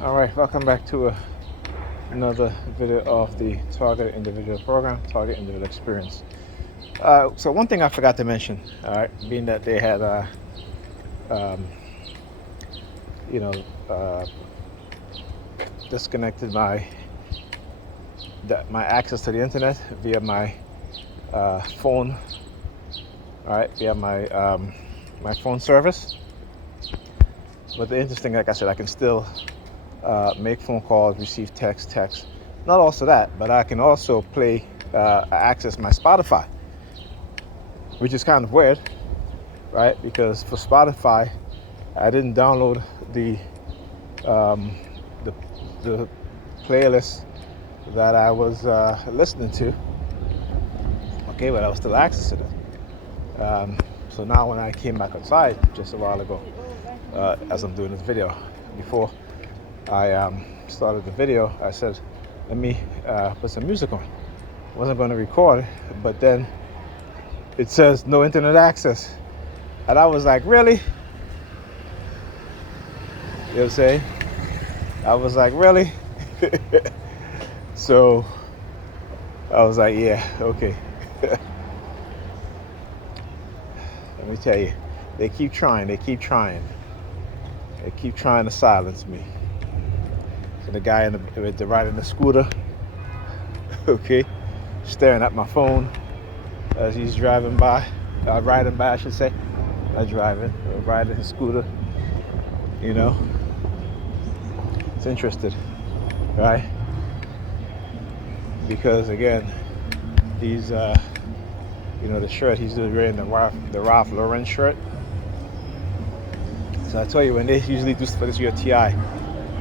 All right, welcome back to another video of the Target Individual Program, Target Individual Experience. So one thing I forgot to mention, all right, being that they had, um, you know, uh, disconnected my access to the internet via my phone, all right, via my phone service. But the interesting, like I said, I can still make phone calls, receive text. Not also that, but I can also access my Spotify, which is kind of weird, right? Because for Spotify, I didn't download the um, the, the playlist that I was listening to. Okay, but I was still accessing it. So now when I came back outside just a while ago, as I'm doing this video, before I started the video, I said, let me put some music on. I wasn't going to record, but then it says no internet access. And I was like, really? You know what I'm saying? I was like, really? So I was like, yeah, okay. Let me tell you, they keep trying to silence me. So the guy riding the scooter, okay, staring at my phone as he's riding by, I should say. Not driving, riding his scooter, you know. It's interesting, right? Because again, he's, the shirt he's wearing, the Ralph Lauren shirt. So I tell you, when they usually do stuff for your TI,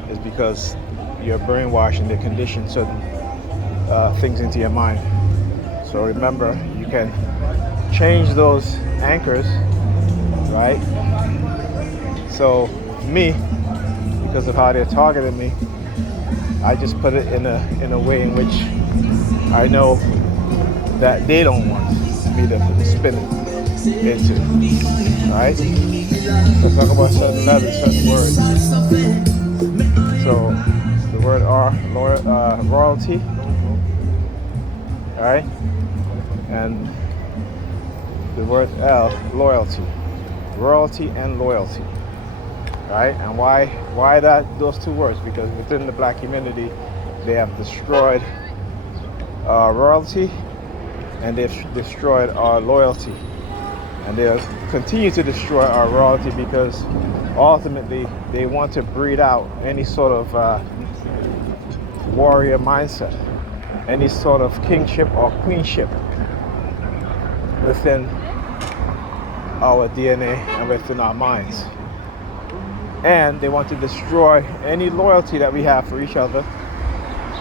is because you're brainwashing, they condition certain things into your mind. So remember, you can change those anchors, right? So me, because of how they're targeting me, I just put it in a way in which I know that they don't want me to spin it into, right? Let's talk about certain letters, certain words. So the word R, royalty, all right, and the word L, loyalty, royalty and loyalty, right? And why those two words? Because within the black community, they have destroyed royalty and they've destroyed our loyalty, and they'll continue to destroy our royalty because ultimately they want to breed out any sort of warrior mindset, any sort of kingship or queenship within our DNA and within our minds. And they want to destroy any loyalty that we have for each other,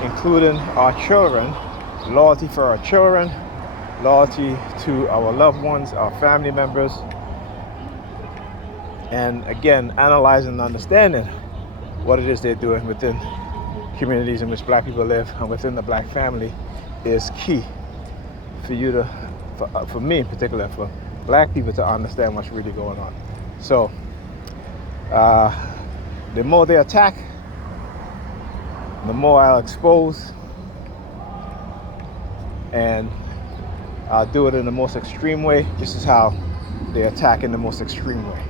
including our children, loyalty for our children, loyalty to our loved ones, our family members. And again, analyzing and understanding what it is they're doing within communities in which black people live and within the black family is key for you to, for me in particular, for black people to understand what's really going on. So the more they attack, the more I'll expose, and I'll do it in the most extreme way. This is how they attack in the most extreme way.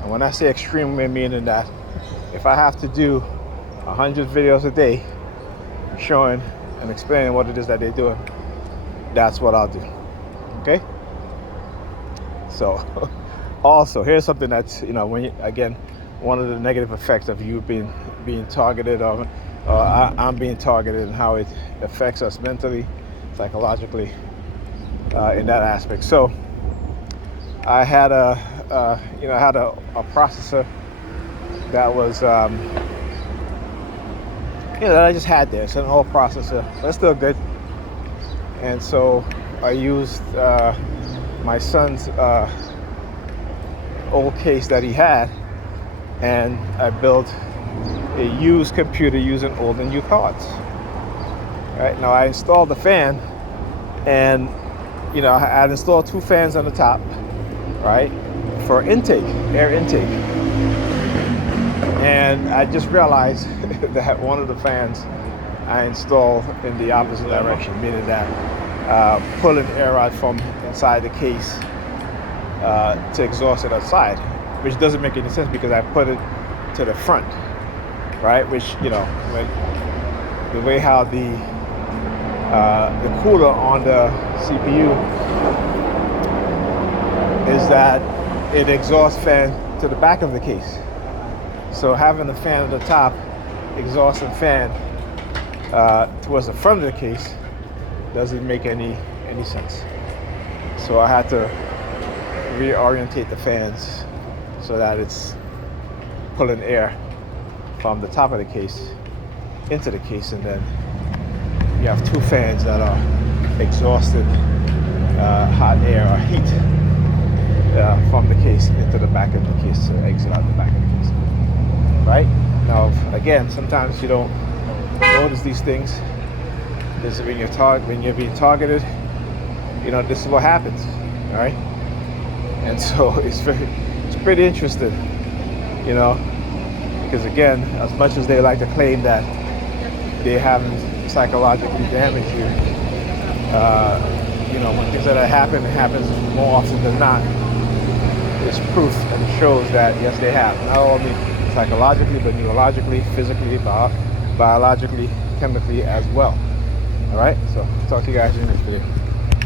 And when I say extreme way, meaning that if I have to do 100 videos a day showing and explaining what it is that they're doing, that's what I'll do. Okay? So also, here's something that's, when you, again, one of the negative effects of you being targeted, or I'm being targeted, and how it affects us mentally, psychologically, in that aspect. So I had a processor that was that I just had there. It's an old processor, but it's still good. And so I used my son's old case that he had, and I built a used computer using old and new cards. Right now, I installed the fan, and I had installed 2 fans on the top, right, for intake, air intake. And I just realized that one of the fans I installed in the opposite direction, meaning that pulling air out from inside the case to exhaust it outside, which doesn't make any sense because I put it to the front, right? Which, you know, when the way how the cooler on the CPU is that it exhausts fan to the back of the case. So having the fan at the top, exhaust and fan towards the front of the case doesn't make any sense. So I had to reorientate the fans so that it's pulling air from the top of the case into the case, and then you have two fans that are exhausting hot air or heat from the case into the back of the case to exit out the back of the case. Right? Now, again, sometimes you don't notice these things. This is when you're being targeted. You know, this is what happens. All right? And so it's pretty interesting, you know, because again, as much as they like to claim that they haven't psychologically damaged you, you know, when things like that happen, it happens more often than not. It's proof and shows that yes, they have, not only psychologically, but neurologically, physically, biologically, chemically as well. All right, so talk to you guys in the next video.